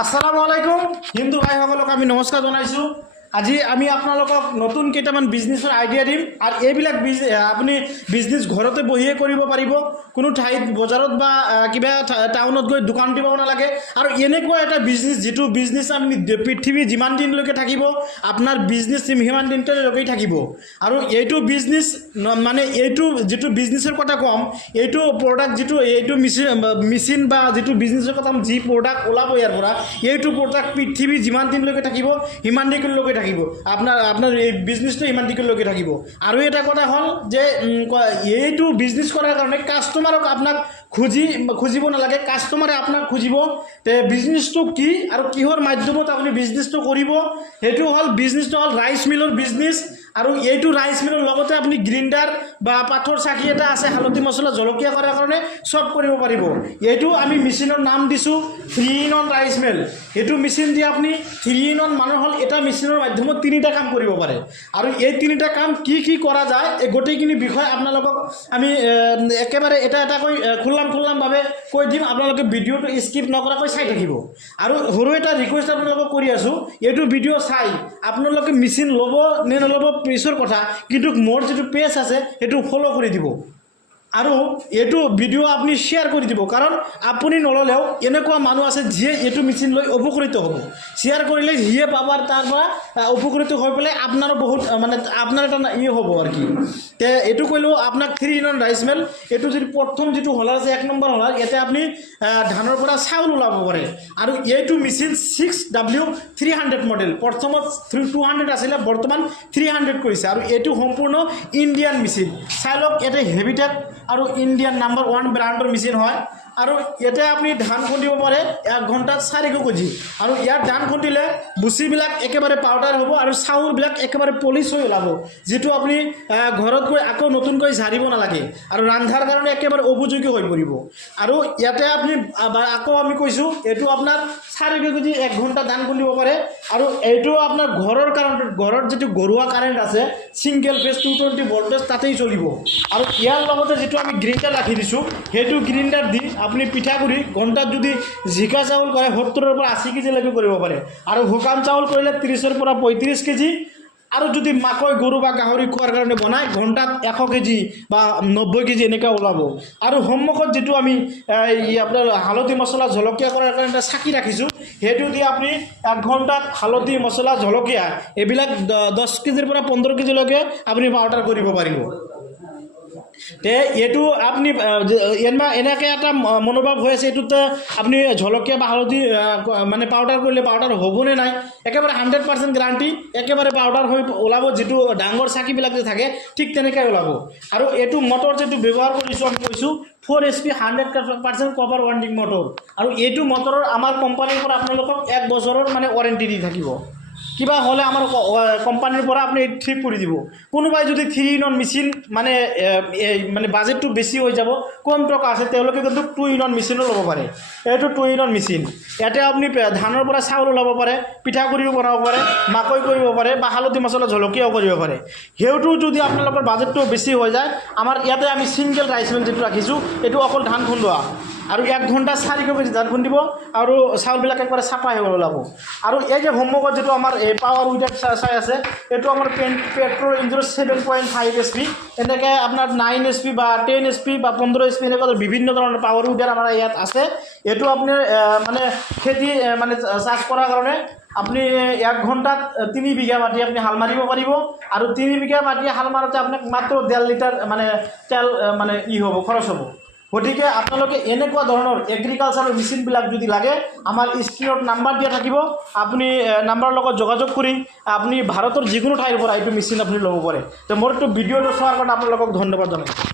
আসসালামু আলাইকুম হিন্দু ভাইসকলক আমি নমস্কাৰ জনাইছোঁ। আজি আমি আপোনালোকক নতুন কেইটামান বিজনেছৰ আইডিয়া দিম আৰু এইবিলাক আপুনি বিজনেছ ঘৰতে বহিয়ে কৰিব পাৰিব। কোনো ঠাইত বজাৰত বা কিবা টাউনত গৈ দোকান দিব নালাগে। আৰু এনেকুৱা এটা বিজনেছ যিটো বিজনেছ আপুনি পৃথিৱী যিমান দিনলৈকে থাকিব আপোনাৰ বিজনেছ সিমান দিনলৈকে থাকিব। আৰু এইটো বিজনেছ মানে এইটো যিটো বিজনেছৰ কথা ক'ম, এইটো প্ৰডাক্ট যিটো এইটো মেচিন বা যিটো বিজনেছৰ কথা যি প্ৰডাক্ট ওলাব ইয়াৰ পৰা, এইটো প্ৰডাক্ট পৃথিৱী যিমান দিনলৈকে থাকিব সিমান দিনলৈকে থাকিব। আপোনাৰ এই বিজনেছটো ইমান দিনলৈকে থাকিব। আৰু এটা কথা হ'ল যে এইটো বিজনেছ কৰাৰ কাৰণে কাষ্টমাৰক আপোনাক খুজিব নালাগে, কাষ্টমাৰে আপোনাক খুজিব। তে বিজনেছটো কি আৰু কিহৰ মাধ্যমত আপুনি বিজনেছটো কৰিব, সেইটো হ'ল বিজনেছটো হ'ল ৰাইচ মিলৰ বিজনেছ। আৰু এইটো ৰাইচ মিলৰ লগতে আপুনি গ্ৰাইণ্ডাৰ বা পাথৰ চাকি এটা আছে, হালধি মছলা জলকীয়া কৰাৰ কাৰণে চব কৰিব পাৰিব। এইটো আমি মেচিনৰ নাম দিছোঁ 3-in-1 ৰাইচ মিল। এইটো মেচিন দিয়ে আপুনি 3-in-1 মানুহ হ'ল এটা মেচিনৰ মাধ্যমত 3টা কাম কৰিব পাৰে। আৰু এই 3টা কাম কি কি কৰা যায় এই গোটেইখিনি বিষয় আপোনালোকক আমি একেবাৰে এটা এটাকৈ খোলামভাৱে কৈ দিম। আপোনালোকে ভিডিঅ'টো স্কিপ নকৰাকৈ চাই থাকিব। আৰু সৰু এটা ৰিকুৱেষ্ট আপোনালোকক কৰি আছোঁ, এইটো ভিডিঅ' চাই আপোনালোকে মেচিন ল'ব নে নল'ব পিছৰ কথা, কিন্তু মোৰ যিটো পেজ আছে সেইটো ফ'ল' কৰি দিব। আৰু এইটো ভিডিঅ' আপুনি শ্বেয়াৰ কৰি দিব, কাৰণ আপুনি নল'লেও এনেকুৱা মানুহ আছে যিয়ে এইটো মেচিন লৈ উপকৃত হ'ব। শ্বেয়াৰ কৰিলে সিয়ে পাবাৰ তাৰ পৰা উপকৃত হৈ পেলাই আপোনাৰো বহুত মানে আপোনাৰ এটা হ'ব আৰু কি। তে এইটো কৰিলেও আপোনাক 3-in-1 ৰাইচ মিল। এইটো যদি প্ৰথম যিটো হলাৰ আছে 1 নম্বৰ হলাৰ, ইয়াতে আপুনি ধানৰ পৰা চাউল ওলাব পাৰে। আৰু এইটো মেচিন 6W300 মডেল, প্ৰথমত 200 আছিলে, বৰ্তমান 300 কৰিছে। আৰু এইটো সম্পূৰ্ণ ইণ্ডিয়ান মেচিন। চাই লওক, ইয়াতে হেভিটেক আৰু ইণ্ডিয়ান নাম্বাৰ 1 ব্ৰাণ্ডৰ মেচিন হয়। আৰু ইয়াতে আপুনি ধান খুন্দিব পাৰে 1 ঘণ্টাত 400 কেজি। আৰু ইয়াত ধান খুন্দিলে বুচিবিলাক একেবাৰে পাউডাৰ হ'ব আৰু চাউলবিলাক একেবাৰে পলিচ হৈ ওলাব, যিটো আপুনি ঘৰত গৈ আকৌ নতুনকৈ ঝাৰিব নালাগে আৰু ৰান্ধাৰ কাৰণে একেবাৰে উপযোগী হৈ পৰিব। আৰু ইয়াতে আপুনি আকৌ আমি কৈছোঁ, এইটো আপোনাৰ 400 কেজি 1 ঘণ্টা ধান খুন্দিব পাৰে। আৰু এইটো আপোনাৰ ঘৰৰ কাৰণে, ঘৰত যিটো ঘৰুৱা কাৰেণ্ট আছে ছিংগল ফেজ 220 ভল্টেজ তাতেই চলিব। আৰু ইয়াৰ লগতে যিটো আমি গ্ৰাইণ্ডাৰ ৰাখি দিছোঁ, সেইটো গ্ৰাইণ্ডাৰ দি আপুনি পিঠাগুড়ি ঘণ্টাত যদি জিকা চাউল কৰে 70 পৰা 80 কেজিলৈকে কৰিব পাৰে। আৰু শুকান চাউল কৰিলে 30 পৰা 35 কেজি। আৰু যদি মাকৈ গৰু বা গাহৰি খোৱাৰ কাৰণে বনায়, ঘণ্টাত 100 কেজি বা 90 কেজি এনেকৈ ওলাব। আৰু সন্মুখত যিটো আমি আপোনাৰ হালধি মছলা জলকীয়া কৰাৰ কাৰণে এটা চাকি ৰাখিছোঁ, সেইটো দি আপুনি 1 ঘণ্টাত হালধি মছলা জলকীয়া এইবিলাক 10 কেজিৰ পৰা 15 কেজিলৈকে আপুনি পাউডাৰ কৰিব পাৰিব। তে এইটো আপুনি এনেকৈ এটা মনোভাৱ হৈ আছে, এইটোত আপুনি জলকীয়া বা হালধি মানে পাউডাৰ কৰিলে পাউডাৰ হ'বনে নাই, একেবাৰে 100% গেৰাণ্টি, একেবাৰে পাউডাৰ হৈ ওলাব। যিটো ডাঙৰ চাকিবিলাক যে থাকে ঠিক তেনেকৈ ওলাব। আৰু এইটো মটৰ যিটো ব্যৱহাৰ কৰিছোঁ আমি কৈছোঁ 4 HP 100% কপাৰ ৱাইণ্ডিং মটৰ। আৰু এইটো মটৰৰ আমাৰ কোম্পানীৰ পৰা আপোনালোকক 1 বছৰৰ মানে ৱাৰেণ্টি দি থাকিব। কিবা হ'লে আমাৰ কোম্পানীৰ পৰা আপুনি ঠিক কৰি দিব। কোনোবাই যদি 3-in-1 মেচিন মানে বাজেটটো বেছি হৈ যাব, কম টকা আছে, তেওঁলোকে কিন্তু 2-in-1 মেচিনো ল'ব পাৰে। এইটো 2-in-1 মেচিন। ইয়াতে আপুনি ধানৰ পৰা চাউল ওলাব পাৰে, পিঠাগুড়িও বনাব পাৰে, মাকৈ কৰিব পাৰে বা হালধি মছলা জলকীয়াও কৰিব পাৰে। সেইটো যদি আপোনালোকৰ বাজেটটো বেছি হৈ যায়, আমাৰ ইয়াতে আমি ছিংগল ৰাইচ মিল যিটো ৰাখিছোঁ, এইটো অকল ধান খুন্দোৱা। আৰু 1 ঘণ্টা 400 কেজি ধান খুন্দিব আৰু চাউলবিলাক একবাৰে চাফা হৈ ওলাব। আৰু এই যে সন্মুখত যিটো আমাৰ এই পাৱাৰ উইডাৰ চাই আছে, এইটো আমাৰ পেট্ৰল ইঞ্জিন 7.5 HP, এনেকৈ আপোনাৰ 9 HP বা 10 HP বা 15 HP এনেকুৱা বিভিন্ন ধৰণৰ পাৱাৰ উইডাৰ আমাৰ ইয়াত আছে। এইটো আপুনি মানে খেতি মানে চাষ কৰাৰ কাৰণে আপুনি 1 ঘণ্টাত 3 বিঘা মাটি আপুনি হাল মাৰিব পাৰিব। আৰু 3 বিঘা মাটি হাল মাৰোঁতে আপোনাক মাত্ৰ 1.5 লিটাৰ মানে তেল মানে হ'ব, খৰচ হ'ব। গতিকে আপোনালোকে এনেকুৱা ধৰণৰ এগ্ৰিকালচাৰৰ মেচিনবিলাক যদি লাগে, আমাৰ স্ক্ৰীনত নাম্বাৰ দিয়া থাকিব, আপুনি নাম্বাৰৰ লগত যোগাযোগ কৰি আপুনি ভাৰতৰ যিকোনো ঠাইৰ পৰা এইটো মেচিন আপুনি ল'ব পাৰে। তো মোৰ এইটো ভিডিঅ'টো চোৱাৰ কাৰণে আপোনালোকক ধন্যবাদ জনাইছোঁ।